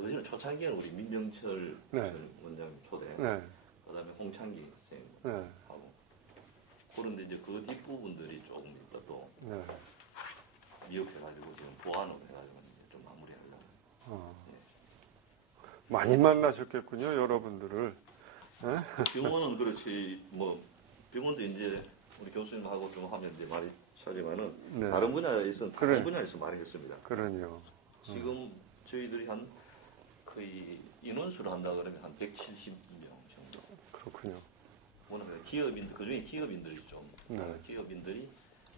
그 전에 초창기에는 우리 민병철 네. 원장님 초대, 네. 그다음에 홍창기 선생님 네. 하고 그런데 이제 그 뒷부분들이 조금 있다 또 네. 미흡해가지고 지금 보완을 해가지고 이제 좀 마무리하려고. 많이 만나셨겠군요, 여러분들을. 네? 병원은 그렇지 뭐 병원도 이제 우리 교수님하고 좀 하면 이제 많이 차지만은 네. 다른 분야에서는 다른 분야에서 많이 했습니다. 그러네요. 지금 저희들이 한 거의 인원수를 한다 그러면 한 170명 정도. 그렇군요. 워낙 기업인들 그중에 기업인들이 좀 기업인들이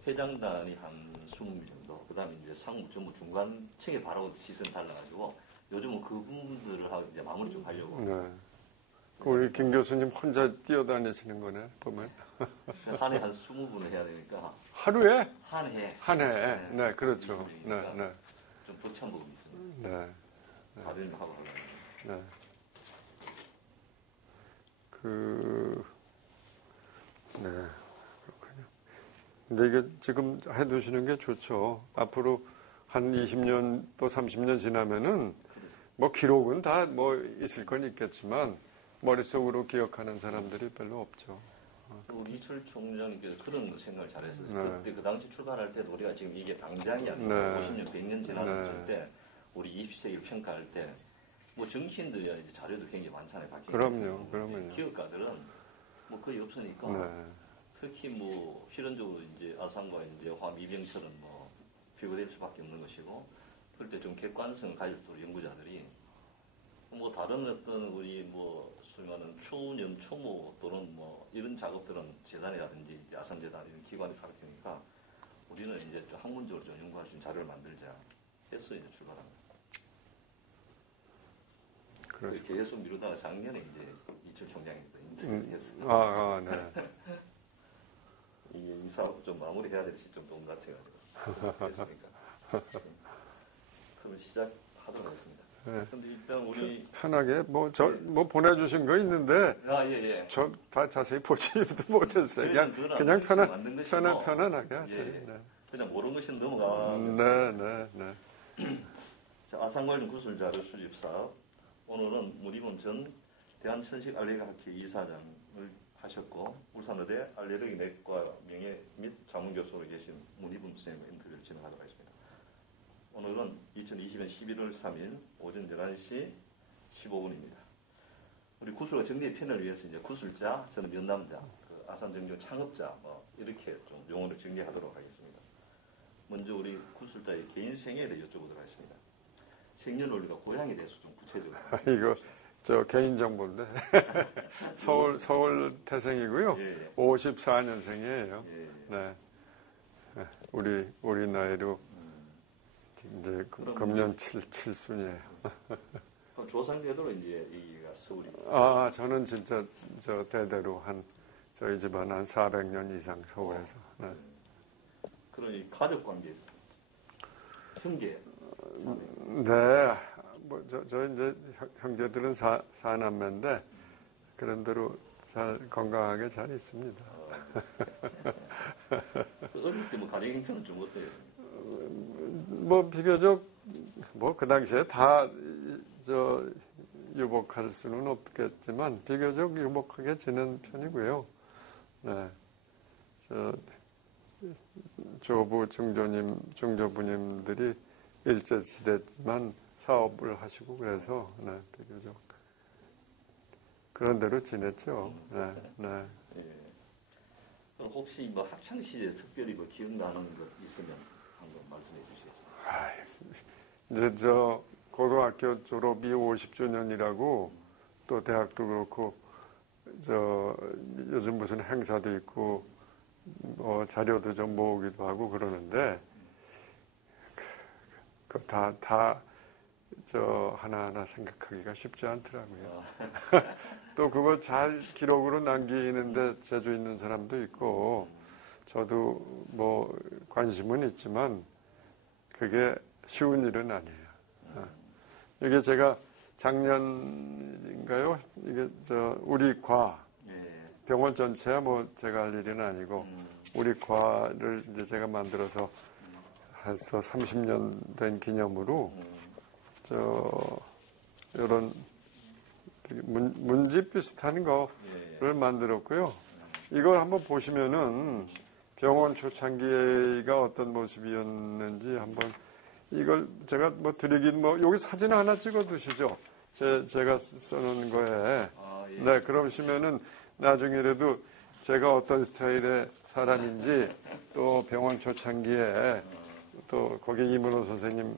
회장단이 한 20명 정도. 그다음에 이제 상무 전부 중간층에 바라보는 시선이 달라가지고 요즘은 그분들을 하고 이제 마무리 좀 하려고. 네. 우리 김 교수님 혼자 뛰어다니시는 거네, 보면. 한 해 한 20분 해야 되니까. 하루에? 한 해. 한 해. 네, 그렇죠. 네, 네. 좀 벅찬 부분이 있습니다. 네. 다른 하고 하려면. 네. 네, 그렇군요. 근데 이게 지금 해두시는 게 좋죠. 앞으로 한 20년 또 30년 지나면은 뭐 기록은 다 뭐 있을 건 있겠지만 머릿속으로 기억하는 사람들이 별로 없죠. 우리 이철 총장님께서 그런 생각을 잘했어요. 네. 그때 그 당시 출발할 때도 우리가 지금 이게 당장이 아니고 네. 50년, 100년 지났을 때 우리 20세기를 평가할 때 뭐 정치인들이 이제 자료도 굉장히 많잖아요. 그럼요, 그럼요. 기업가들은 뭐 거의 없으니까 네. 특히 뭐 실현적으로 이제 아산과 이제 화미병처럼 뭐 비교될 수밖에 없는 것이고 그럴 때 좀 객관성을 가지고 연구자들이 뭐 다른 어떤 우리 뭐 소위 말하는 추념, 추모 또는 뭐 이런 작업들은 재단이라든지 이제 아산재단 이런 기관이 살피니까 우리는 이제 좀 학문적으로 좀 연구할 수 있는 자료를 만들자 해서 이제 출발합니다. 이렇게 계속 미루다가 작년에 이제 이철 총장님도 인터뷰를 했어요. 네. 이게 이 사업 좀 마무리해야 될 시점도 온 것 같아가지고 했으니까. 그러면 시작하도록 하겠습니다. 네. 근데 일단 우리 편하게 뭐 보내주신 거 있는데 예. 저 다 자세히 보지도 못했어요. 그냥 편안하게 하세요. 예. 네. 그냥 모르는 것이 넘어가. 네. 자, 아산관련 구술자료 수집 사업. 오늘은 문희범 전 대한천식알레르기학회 이사장을 하셨고 울산의대 알레르기 내과 명예 및 자문교수로 계신 문희범 선생님과 인터뷰를 진행하도록 하겠습니다. 오늘은 2020년 11월 3일 오전 11시 15분입니다. 우리 구술과 정리의 편을 위해서 이제 구술자, 저는 면담자, 아산정교 창업자 뭐 이렇게 좀 용어를 정리하도록 하겠습니다. 먼저 우리 구술자의 개인 생애에 대해 여쭤보도록 하겠습니다. 생년월일과 고향에 대해서 좀 구체적으로. 이거 저 개인 정보인데 서울 태생이고요. 예. 54년생이에요. 예. 네. 우리 나이로 이제 금년 7순이에요. 그럼 조상제도로 이제 여기가 서울이. 저는 진짜 저 대대로 저희 집안 한 400년 이상 서울에서. 네. 그러니 가족 관계, 형제. 네, 뭐 저 이제 형제들은 사남매인데 그런 대로 잘 건강하게 잘 있습니다. 어릴 때 뭐 가정 형편은 좀 어때요? 뭐 비교적 뭐 그 당시에 다 유복할 수는 없겠지만 비교적 유복하게 지낸 편이고요. 네, 조부 중조부님들이 일제시대지만 사업을 하시고 그래서 네, 비교적 그런 대로 지냈죠. 네. 예. 그럼 혹시 뭐 학창 시절에 특별히 뭐 기억나는 것 있으면 한번 말씀해 주시겠습니까? 이제 저 고등학교 졸업이 50주년이라고 또 대학도 그렇고 요즘 무슨 행사도 있고 자료도 좀 모으기도 하고 그러는데 다 하나하나 생각하기가 쉽지 않더라고요. 또 그거 잘 기록으로 남기는데 재주 있는 사람도 있고 저도 뭐 관심은 있지만 그게 쉬운 일은 아니에요. 이게 제가 작년인가요? 이게 우리 과 병원 전체야 뭐 제가 할 일은 아니고 우리 과를 이제 제가 만들어서 해서 30년 된 기념으로 이런 문집 비슷한 거를 만들었고요. 이걸 한번 보시면은 병원 초창기가 어떤 모습이었는지 한번 이걸 제가 뭐 드리긴 여기 사진 하나 찍어 두시죠. 제가 써놓은 거에. 네, 그러시면은 나중에라도 제가 어떤 스타일의 사람인지 또 병원 초창기에 또 거기 이문호 선생님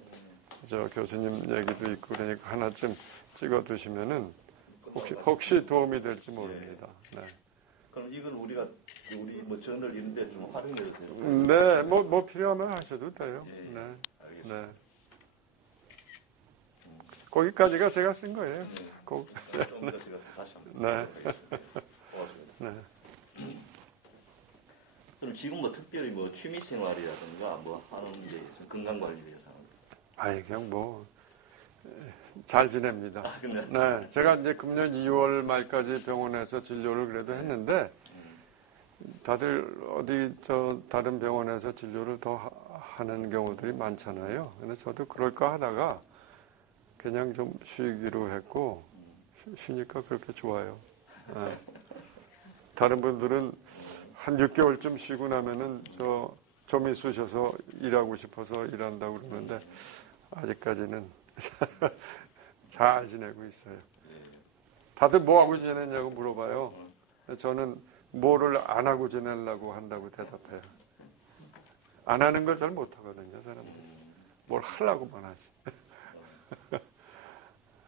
교수님 얘기도 있고 그러니까 하나쯤 찍어 두시면은 혹시 도움이 될지 모릅니다. 네. 그럼 이건 우리 저널 이런데 좀 활용해도 돼요? 네, 뭐 필요하면 하셔도 돼요. 예, 네. 알겠습니다. 네. 거기까지가 제가 쓴 거예요. 네. 좀 더 제가 다시 한번 네. 고맙습니다. 네. 그럼 지금 뭐 특별히 뭐 취미 생활이라든가 뭐 하는 게 있으면 건강 관리 위해서 그냥 잘 지냅니다. 그냥 네, 제가 이제 금년 2월 말까지 병원에서 진료를 그래도 했는데 다들 어디 다른 병원에서 진료를 더 하는 경우들이 많잖아요. 근데 저도 그럴까 하다가 그냥 좀 쉬기로 했고 쉬니까 그렇게 좋아요. 네. 다른 분들은 한 6개월쯤 쉬고 나면은 좀 있으셔서 일하고 싶어서 일한다고 그러는데 아직까지는 잘 지내고 있어요. 다들 뭐 하고 지내냐고 물어봐요. 저는 뭐를 안 하고 지내려고 한다고 대답해요. 안 하는 걸 잘 못하거든요, 사람들이. 뭘 하려고만 하지.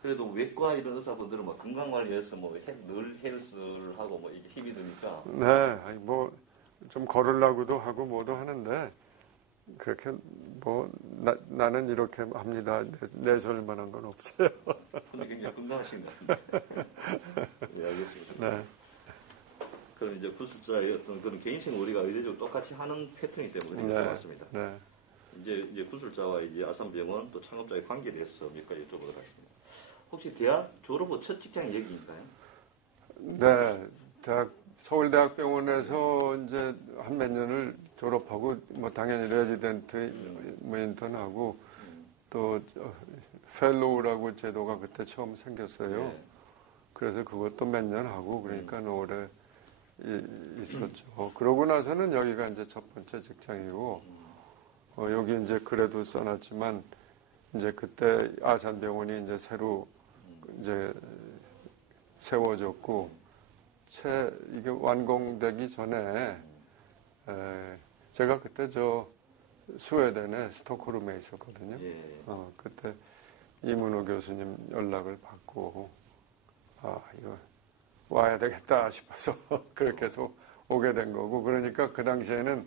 그래도 외과 이런 의사분들은 뭐 건강 관리해서 늘 헬스를 하고 이게 힘이 드니까. 네, 좀 걸으려고도 하고 뭐도 하는데 그렇게 나는 이렇게 합니다. 내세울 만한 건 없어요. 근데 굉장히 건강하신 것 같습니다. 네, 알겠습니다. 네. 그럼 이제 구술자의 어떤 그런 개인생 우리가 의대적으로 똑같이 하는 패턴이기 때문에 네. 괜찮았습니다. 네. 이제 구술자와 이제 아산병원 또 창업자의 관계에 대해서 몇 가지 여쭤보도록 하겠습니다. 혹시 대학 졸업 후 첫 직장이 여기인가요? 네, 서울대학병원에서 이제 한 몇 년을 졸업하고 당연히 레지던트 인턴하고 또 펠로우라고 제도가 그때 처음 생겼어요. 네. 그래서 그것도 몇 년 하고 그러니까 오래 있었죠. 그러고 나서는 여기가 이제 첫 번째 직장이고 여기 이제 그래도 써놨지만 이제 그때 아산병원이 이제 새로 이제 세워졌고 이게 완공되기 전에 제가 그때 스웨덴의 스톡홀름에 있었거든요. 예. 그때 이문호 교수님 연락을 받고 이거 와야 되겠다 싶어서 그렇게 해서 오게 된 거고 그러니까 그 당시에는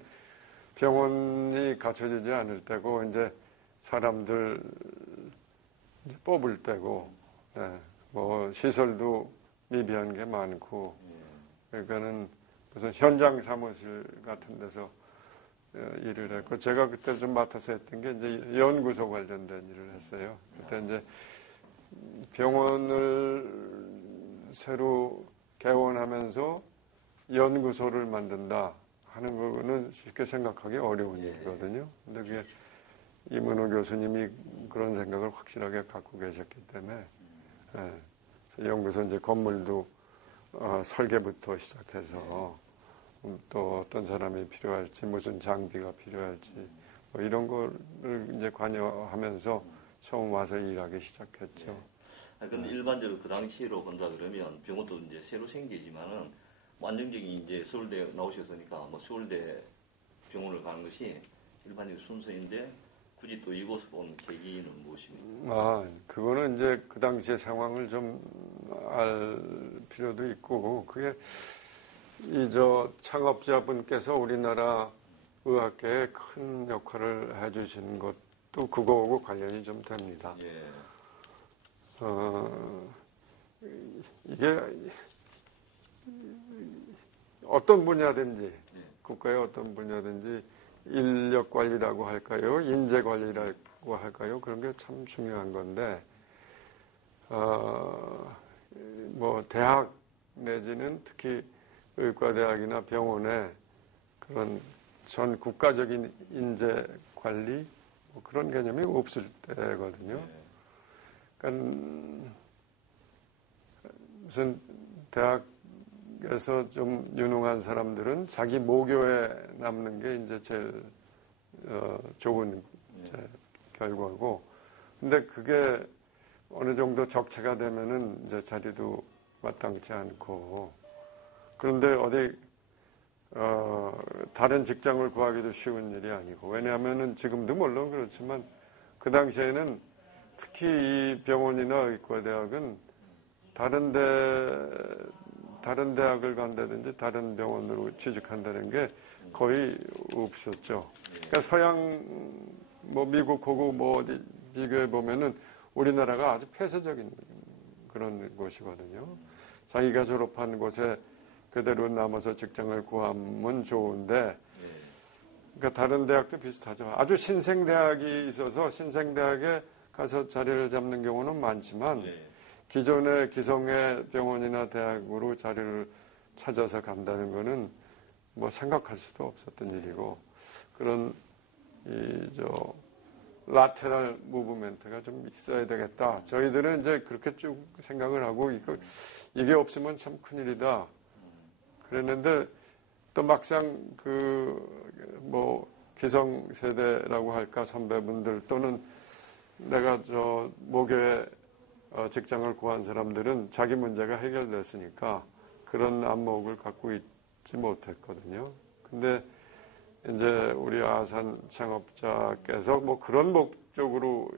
병원이 갖춰지지 않을 때고 이제 사람들 이제 뽑을 때고 시설도 미비한 게 많고 그러니까는 무슨 현장 사무실 같은 데서 일을 했고 제가 그때 좀 맡아서 했던 게 이제 연구소 관련된 일을 했어요. 그때 이제 병원을 새로 개원하면서 연구소를 만든다 하는 거는 쉽게 생각하기 어려운 일이거든요. 근데 그게 이문호 교수님이 그런 생각을 확실하게 갖고 계셨기 때문에 연구소 이제 건물도 설계부터 시작해서 또 어떤 사람이 필요할지 무슨 장비가 필요할지 이런 거를 이제 관여하면서 처음 와서 일하기 시작했죠. 근데 일반적으로 그 당시로 본다 그러면 병원도 이제 새로 생기지만은 안정적인 이제 서울대 나오셨으니까 서울대 병원을 가는 것이 일반적인 순서인데 굳이 또 이곳을 본 계기는 무엇입니까? 그거는 이제 그 당시의 상황을 좀 알 필요도 있고, 그게 창업자분께서 우리나라 의학계에 큰 역할을 해주신 것도 그거하고 관련이 좀 됩니다. 예. 이게 어떤 분야든지, 국가의 어떤 분야든지 인력 관리라고 할까요? 인재 관리라고 할까요? 그런 게 참 중요한 건데, 대학 내지는 특히 의과대학이나 병원에 그런 전 국가적인 인재 관리 그런 개념이 없을 때거든요. 그러니까 무슨 대학에서 좀 유능한 사람들은 자기 모교에 남는 게 이제 제일 좋은 결과고, 근데 그게 어느 정도 적체가 되면은 이제 자리도 마땅치 않고, 그런데 다른 직장을 구하기도 쉬운 일이 아니고, 왜냐하면은 지금도 물론 그렇지만 그 당시에는 특히 이 병원이나 의과대학은 다른 대학을 간다든지 다른 병원으로 취직한다는 게 거의 없었죠. 그러니까 서양 뭐 미국하고 뭐 어디 비교해 보면은 우리나라가 아주 폐쇄적인 그런 곳이거든요. 자기가 졸업한 곳에 그대로 남아서 직장을 구하면 좋은데, 그러니까 다른 대학도 비슷하죠. 아주 신생대학이 있어서 신생대학에 가서 자리를 잡는 경우는 많지만, 기존의 기성의 병원이나 대학으로 자리를 찾아서 간다는 거는 뭐 생각할 수도 없었던 일이고, 그런 라테럴 무브멘트가 좀 있어야 되겠다. 저희들은 이제 그렇게 쭉 생각을 하고, 이게 없으면 참 큰일이다. 그랬는데, 또 막상 기성세대라고 할까, 선배분들 또는 내가 모교에 직장을 구한 사람들은 자기 문제가 해결됐으니까 그런 안목을 갖고 있지 못했거든요. 근데 이제 우리 아산 창업자께서 뭐 그런 목적으로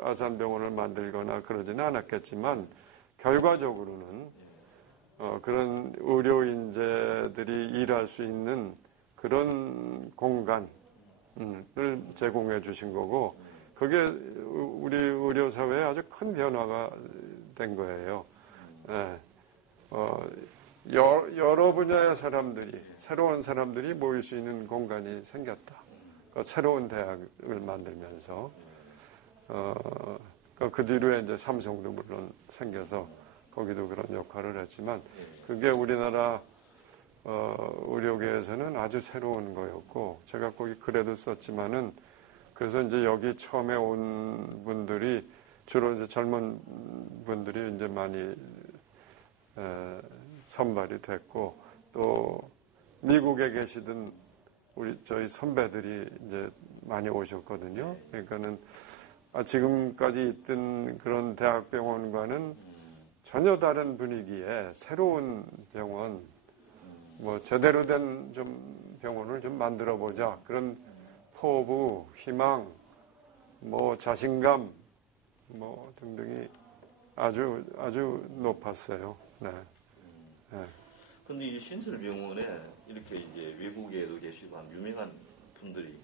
아산병원을 만들거나 그러지는 않았겠지만, 결과적으로는 그런 의료인재들이 일할 수 있는 그런 공간을 제공해 주신 거고, 그게 우리 의료사회에 아주 큰 변화가 된 거예요. 여러 분야의 사람들이, 새로운 사람들이 모일 수 있는 공간이 생겼다. 새로운 대학을 만들면서, 그 뒤로 이제 삼성도 물론 생겨서 거기도 그런 역할을 했지만, 그게 우리나라 의료계에서는 아주 새로운 거였고, 제가 거기 글에도 썼지만은, 그래서 이제 여기 처음에 온 분들이 주로 이제 젊은 분들이 이제 많이 선발이 됐고, 또 미국에 계시던 저희 선배들이 이제 많이 오셨거든요. 그러니까는 지금까지 있던 그런 대학병원과는 전혀 다른 분위기의 새로운 병원, 뭐 제대로 된 좀 병원을 좀 만들어 보자, 그런 포부, 희망, 뭐 자신감, 뭐 등등이 아주 높았어요. 네. 근데 이 신설병원에 이렇게 이제 외국에도 계시고 한 유명한 분들이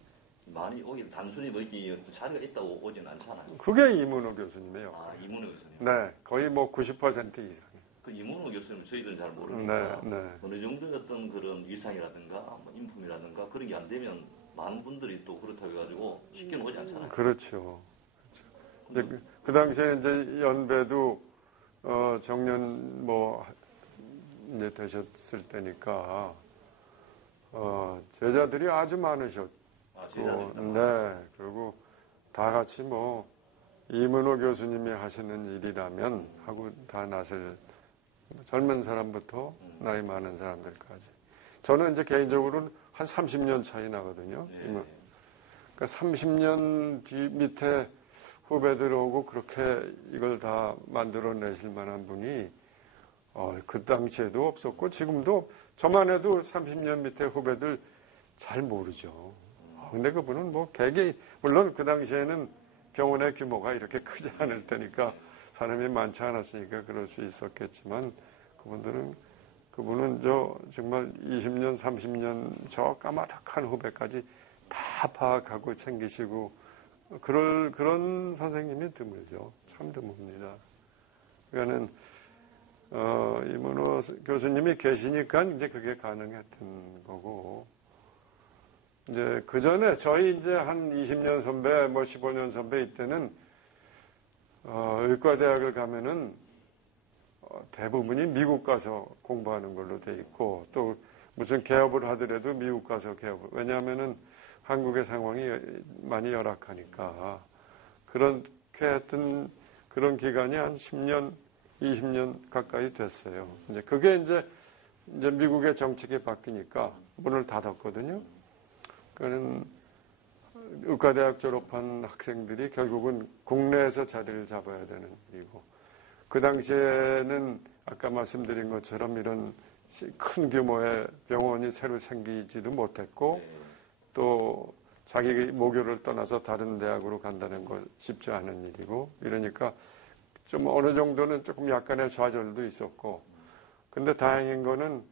많이 오긴, 단순히 뭐 이렇게 자리가 있다고 오진 않잖아요. 그게 이문호 교수님이에요. 이문호 교수님. 네, 거의 뭐 90% 이상. 그 이문호 교수님 저희들은 잘 모르니까 네. 어느 정도 어떤 그런 위상이라든가 뭐 인품이라든가 그런 게 안 되면 많은 분들이 또 그렇다고 해가지고 쉽게 오지 않잖아요. 그렇죠. 이제 그 당시에 이제 연배도 정년 뭐 이제 되셨을 때니까 제자들이 아주 많으셨고, 네, 그리고 다 같이 뭐 이문호 교수님이 하시는 일이라면 하고 다 나설 젊은 사람부터 나이 많은 사람들까지. 저는 이제 개인적으로는 한 30년 차이 나거든요. 그러니까 30년 뒤 밑에 후배들 오고 그렇게 이걸 다 만들어내실 만한 분이 그 당시에도 없었고, 지금도 저만 해도 30년 밑에 후배들 잘 모르죠. 근데 그분은 뭐 개개인, 물론 그 당시에는 병원의 규모가 이렇게 크지 않을 테니까 사람이 많지 않았으니까 그럴 수 있었겠지만, 그분은 정말 20년, 30년 저 까마득한 후배까지 다 파악하고 챙기시고, 그런 선생님이 드물죠. 참 드뭅니다. 그러니까는, 이문호 교수님이 계시니까 이제 그게 가능했던 거고, 이제 그 전에 저희 이제 한 20년 선배, 뭐 15년 선배 이때는, 의과대학을 가면은, 대부분이 미국 가서 공부하는 걸로 돼 있고, 또 무슨 개업을 하더라도 미국 가서 개업을, 왜냐하면은 한국의 상황이 많이 열악하니까. 그렇게 했던 그런 기간이 한 10년, 20년 가까이 됐어요. 이제 그게 이제 미국의 정책이 바뀌니까 문을 닫았거든요. 그는 의과대학 졸업한 학생들이 결국은 국내에서 자리를 잡아야 되는 일이고, 그 당시에는 아까 말씀드린 것처럼 이런 큰 규모의 병원이 새로 생기지도 못했고, 또 자기 모교를 떠나서 다른 대학으로 간다는 건 쉽지 않은 일이고, 이러니까 좀 어느 정도는 조금 약간의 좌절도 있었고, 근데 다행인 거는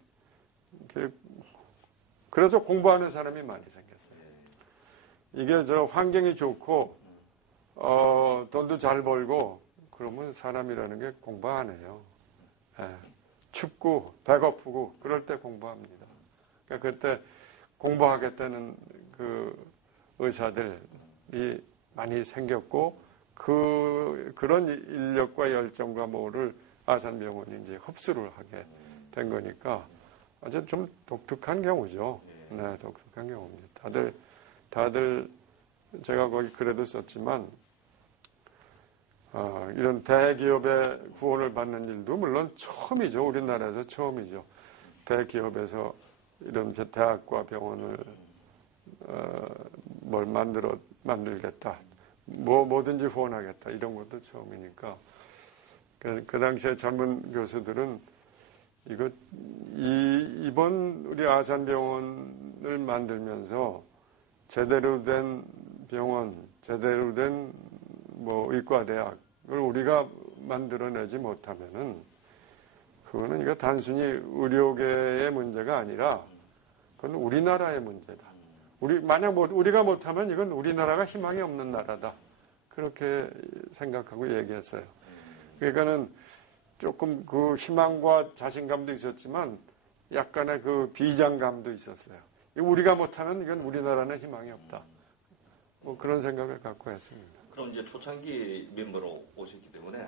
그래서 공부하는 사람이 많이 생겼어요. 이게 저 환경이 좋고 돈도 잘 벌고 그러면 사람이라는 게 공부 안 해요. 예. 춥고 배고프고 그럴 때 공부합니다. 그러니까 그때 공부하겠다는 그 의사들이 많이 생겼고, 그런 인력과 열정과 뭐를 아산병원이 이제 흡수를 하게 된 거니까 아주 좀 독특한 경우죠. 네, 독특한 경우입니다. 다들 제가 거기 글에도 썼지만 이런 대기업의 후원을 받는 일도 물론 처음이죠. 우리나라에서 처음이죠. 대기업에서 이런 대학과 병원을 뭘 만들겠다. 뭐든지 후원하겠다. 이런 것도 처음이니까. 그 당시에 젊은 교수들은 이번 우리 아산병원을 만들면서 제대로 된 병원, 제대로 된 의과대학을 우리가 만들어내지 못하면은 그거는 이거 단순히 의료계의 문제가 아니라 그건 우리나라의 문제다. 만약 우리가 못하면 이건 우리나라가 희망이 없는 나라다. 그렇게 생각하고 얘기했어요. 그러니까는 조금 그 희망과 자신감도 있었지만 약간의 그 비장감도 있었어요. 우리가 못하면 이건 우리나라는 희망이 없다. 그런 생각을 갖고 했습니다. 그럼 이제 초창기 멤버로 오셨기 때문에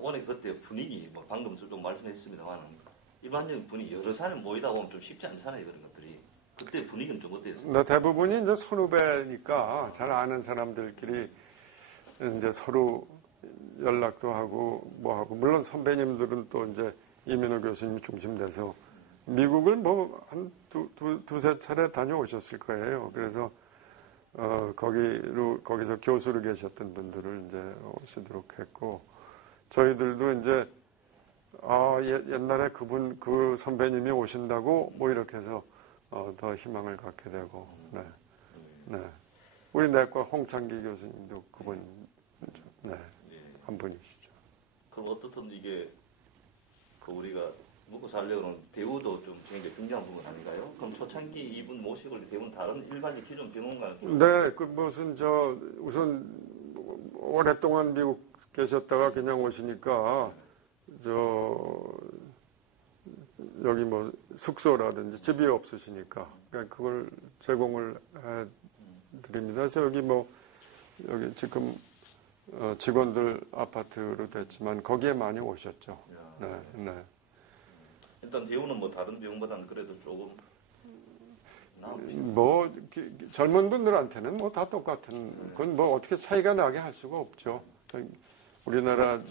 오늘 그때 분위기, 방금 좀 말씀했습니다만 일반적인 분위기, 여러 사람이 모이다 보면 좀 쉽지 않잖아요. 그런 것들이. 그때 분위기는 좀 어땠어요? 대부분이 이제 선후배니까 잘 아는 사람들끼리 이제 서로 연락도 하고 하고, 물론 선배님들은 또 이제 이민호 교수님이 중심돼서 미국을 한 두세 차례 다녀오셨을 거예요. 그래서 거기서 교수로 계셨던 분들을 이제 오시도록 했고, 저희들도 이제 옛날에 그 선배님이 오신다고 이렇게 해서 더 희망을 갖게 되고, 네. 우리 내과 홍창기 교수님도 그분, 한 분이시죠. 그럼 어떻든 이게 우리가 먹고 살려고는 대우도 좀 굉장히 중요한 부분 아닌가요? 그럼 초창기 이분 모시고 대우는 다른 일반적 기존 병원과는 좀... 네, 우선 오랫동안 미국 계셨다가 그냥 오시니까 여기 숙소라든지 집이 없으시니까 그러니까 그걸 제공을 해드립니다. 그래서 여기 지금 직원들 아파트로 됐지만 거기에 많이 오셨죠. 네. 일단 대우는 다른 병원보다는 그래도 조금 젊은 분들한테는 다 똑같은, 그건 어떻게 차이가 나게 할 수가 없죠. 우리나라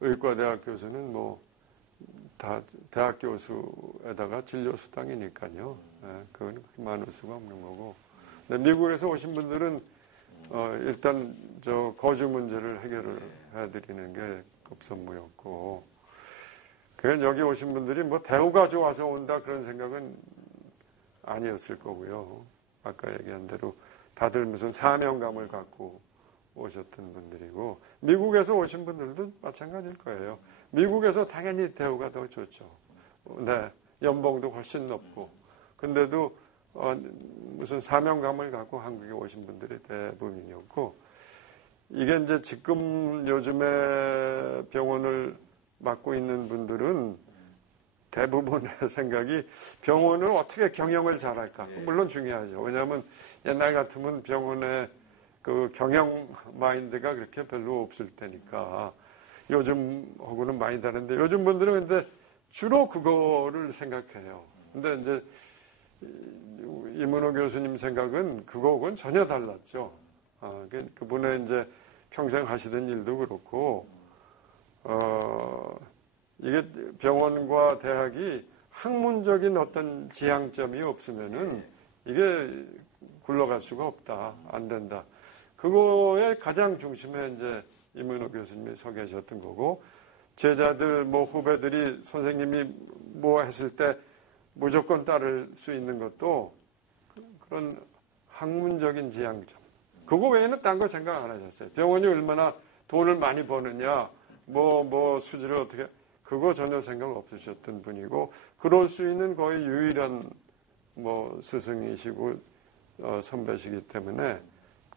의과대학 교수는 다 대학 교수에다가 진료 수당이니까요. 그건 그렇게 많을 수가 없는 거고. 근데 미국에서 오신 분들은 일단 거주 문제를 해결을 해드리는 게 급선무였고, 그냥 여기 오신 분들이 대우가 좋아서 온다 그런 생각은 아니었을 거고요. 아까 얘기한 대로 다들 무슨 사명감을 갖고 오셨던 분들이고, 미국에서 오신 분들도 마찬가지일 거예요. 미국에서 당연히 대우가 더 좋죠. 네, 연봉도 훨씬 높고. 근데도 무슨 사명감을 갖고 한국에 오신 분들이 대부분이었고, 이게 이제 지금 요즘에 병원을 맡고 있는 분들은 대부분의 생각이 병원을 어떻게 경영을 잘할까. 물론 중요하죠. 왜냐하면 옛날 같으면 병원의 그 경영 마인드가 그렇게 별로 없을 테니까. 요즘하고는 많이 다른데, 요즘 분들은 근데 주로 그거를 생각해요. 근데 이제 이문호 교수님 생각은 그거하고는 전혀 달랐죠. 그분의 이제 평생 하시던 일도 그렇고, 이게 병원과 대학이 학문적인 어떤 지향점이 없으면은 이게 굴러갈 수가 없다. 안 된다. 그거의 가장 중심에 이제 이문호 교수님이 서 계셨던 거고, 제자들, 후배들이 선생님이 뭐 했을 때 무조건 따를 수 있는 것도 그런 학문적인 지향점. 그거 외에는 딴 거 생각 안 하셨어요. 병원이 얼마나 돈을 많이 버느냐, 수지를 어떻게, 그거 전혀 생각 없으셨던 분이고, 그럴 수 있는 거의 유일한 스승이시고, 선배시기 때문에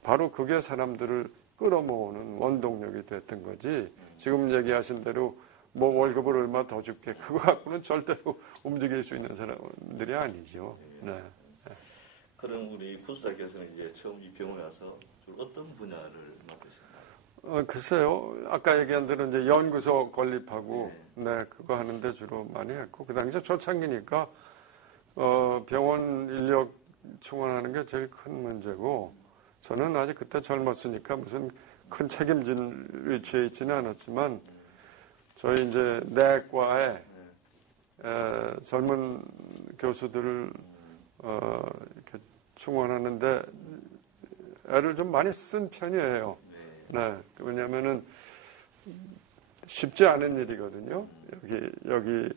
바로 그게 사람들을 끌어모으는 원동력이 됐던 거지. 지금 얘기하신 대로 월급을 얼마 더 줄게. 그거 갖고는 절대로 움직일 수 있는 사람들이 아니죠. 네. 그럼 우리 부수장께서는 이제 처음 이 병원에 와서 주로 어떤 분야를 맡으셨나요? 글쎄요. 아까 얘기한 대로 이제 연구소 건립하고, 그거 하는데 주로 많이 했고, 그 당시에 초창기니까, 병원 인력 충원하는 게 제일 큰 문제고, 저는 아직 그때 젊었으니까 무슨 큰 책임질 위치에 있지는 않았지만, 저희 이제 내과에 젊은 교수들을 이렇게 충원하는데 애를 좀 많이 쓴 편이에요. 네. 왜냐면은 쉽지 않은 일이거든요. 여기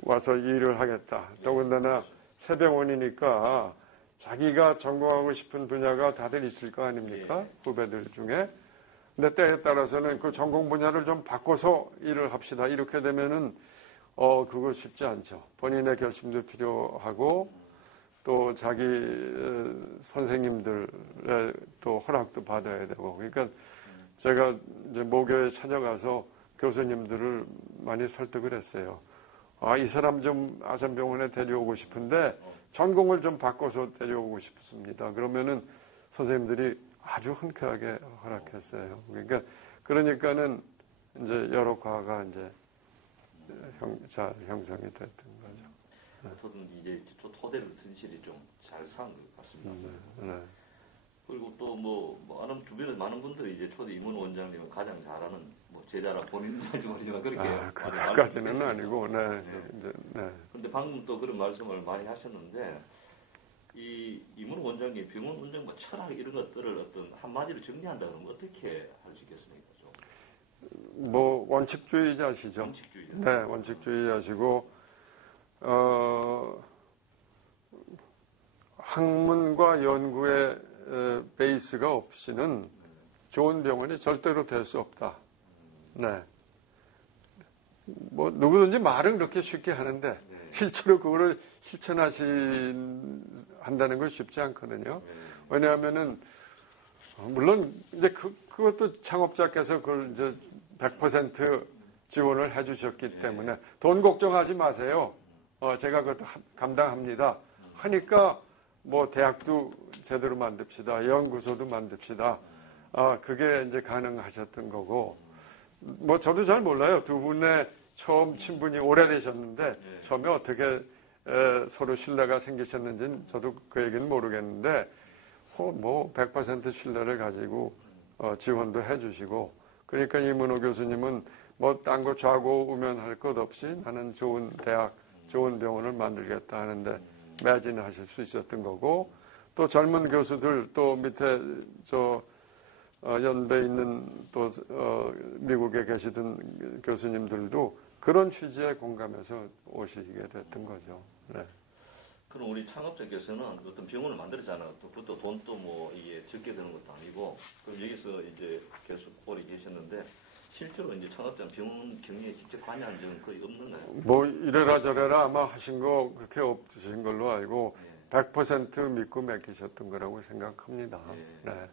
와서 일을 하겠다. 더군다나 새병원이니까 자기가 전공하고 싶은 분야가 다들 있을 거 아닙니까? 후배들 중에. 근데 때에 따라서는 그 전공 분야를 좀 바꿔서 일을 합시다. 이렇게 되면은, 그거 쉽지 않죠. 본인의 결심도 필요하고, 또 자기 선생님들의 또 허락도 받아야 되고. 그러니까 제가 이제 모교에 찾아가서 교수님들을 많이 설득을 했어요. 이 사람 좀 아산병원에 데려오고 싶은데 전공을 좀 바꿔서 데려오고 싶습니다. 그러면은 선생님들이 아주 흔쾌하게 허락했어요. 그러니까는 이제 여러 과가 이제 형성이 됐던 거죠. 저는 이제 토대를 튼실히 좀 잘 산 것 같습니다. 네. 그리고 또 주변에 많은 분들이 이제 초대 이문호 원장님은 가장 잘하는 제자라 본인은 잘지 모르지만 그렇게. 그까지는 아니고, 네. 그런데 방금 또 그런 말씀을 많이 하셨는데, 이 이문호 원장님 병원 운영과 철학 이런 것들을 어떤 한마디로 정리한다 그러면 어떻게 할 수 있겠습니까? 좀. 원칙주의자시죠. 원칙주의자. 네, 원칙주의자시고, 학문과 연구의 베이스가 없이는 좋은 병원이 절대로 될 수 없다. 네. 누구든지 말은 그렇게 쉽게 하는데, 실제로 그거를 한다는 건 쉽지 않거든요. 왜냐하면은, 물론, 이제 그것도 창업자께서 그걸 이제 100% 지원을 해 주셨기 때문에, 돈 걱정하지 마세요. 제가 그것도 감당합니다. 하니까, 대학도 제대로 만듭시다. 연구소도 만듭시다. 그게 이제 가능하셨던 거고, 저도 잘 몰라요. 두 분의 처음 친분이 오래되셨는데, 처음에 어떻게 서로 신뢰가 생기셨는지는 저도 그 얘기는 모르겠는데, 100% 신뢰를 가지고 지원도 해주시고, 그러니까 이문호 교수님은 딴 거 좌고 우면할 것 없이 나는 좋은 대학, 좋은 병원을 만들겠다 하는데 매진하실 수 있었던 거고, 또 젊은 교수들, 또 밑에 연배 있는 또 미국에 계시던 교수님들도 그런 취지에 공감해서 오시게 됐던 거죠. 네. 그럼 우리 창업자께서는 어떤 병원을 만들었잖아요. 또 돈도 이게 적게 드는 것도 아니고, 그럼 여기서 이제 계속 오래 계셨는데, 실제로 이제 창업자 병원 경영에 직접 관여한 적은 거의 없는가요? 이래라 저래라 아마 하신 거 그렇게 없으신 걸로 알고, 100% 믿고 맡기셨던 거라고 생각합니다. 네.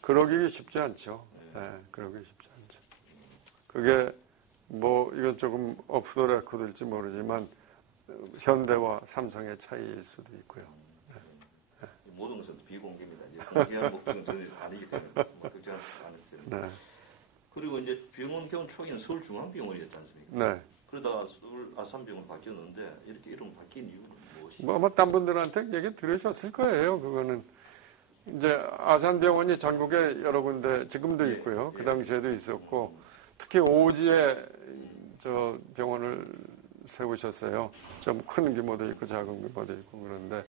그러기 쉽지 않죠. 네, 그러기 쉽지 않죠. 그게 이건 조금 오프 더 레코드일지 모르지만 현대와 삼성의 차이일 수도 있고요. 네. 모든 것은 비공개입니다. 이제 공개할 목적은 전혀 아니기 때문에 걱정하지 않으셔도 됩니다. 네. 그리고 이제 병원 경험 초기는 서울중앙병원이었지 않습니까? 네. 그러다가 서울 아산병원 바뀌었는데 이렇게 이름 바뀐 이유는 무엇이죠? 아마 딴 분들한테 얘기 들으셨을 거예요. 그거는 이제 아산병원이 전국에 여러 군데 지금도 있고요. 그 당시에도 있었고, 특히 오지에 저 병원을 세우셨어요. 좀 큰 규모도 있고 작은 규모도 있고 그런데